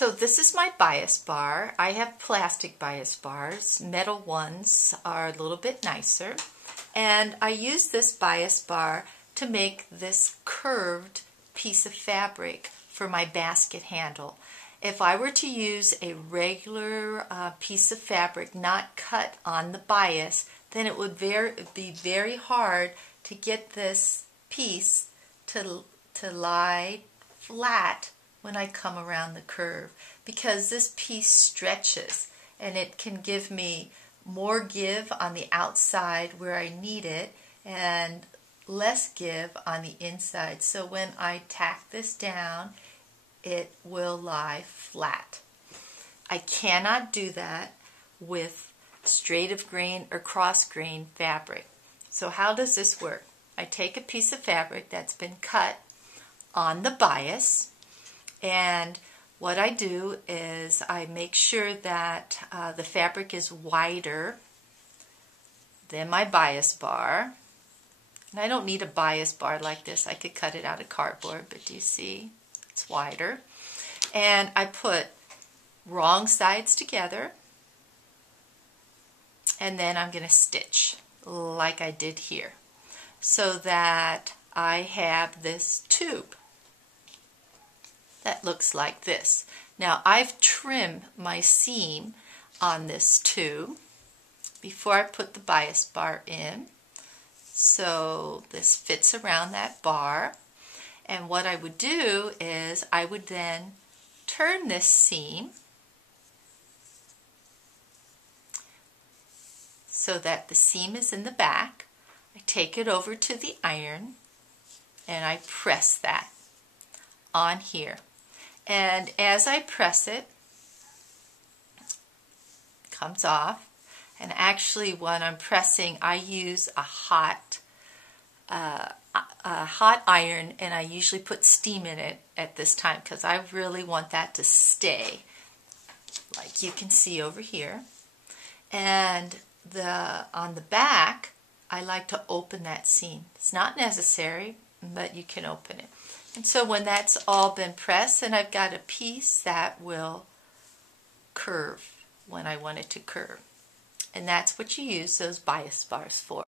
So this is my bias bar. I have plastic bias bars. Metal ones are a little bit nicer. And I use this bias bar to make this curved piece of fabric for my basket handle. If I were to use a regular piece of fabric not cut on the bias, then it would be very hard to get this piece to lie flat when I come around the curve, because this piece stretches and it can give me more give on the outside where I need it and less give on the inside. So when I tack this down, it will lie flat. I cannot do that with straight of grain or cross grain fabric. So how does this work? I take a piece of fabric that's been cut on the bias, and what I do is I make sure that the fabric is wider than my bias bar. And I don't need a bias bar like this. I could cut it out of cardboard, but do you see? It's wider. And I put wrong sides together, and then I'm going to stitch like I did here, so that I have this tube that looks like this. Now I've trimmed my seam on this tube before I put the bias bar in, so this fits around that bar. And what I would do is I would then turn this seam so that the seam is in the back. I take it over to the iron and I press that on here. And as I press it, it comes off. And actually when I'm pressing, I use a hot iron, and I usually put steam in it at this time because I really want that to stay, like you can see over here. And on the back, I like to open that seam. It's not necessary, but you can open it. And so when that's all been pressed, and I've got a piece that will curve when I want it to curve. And that's what you use those bias bars for.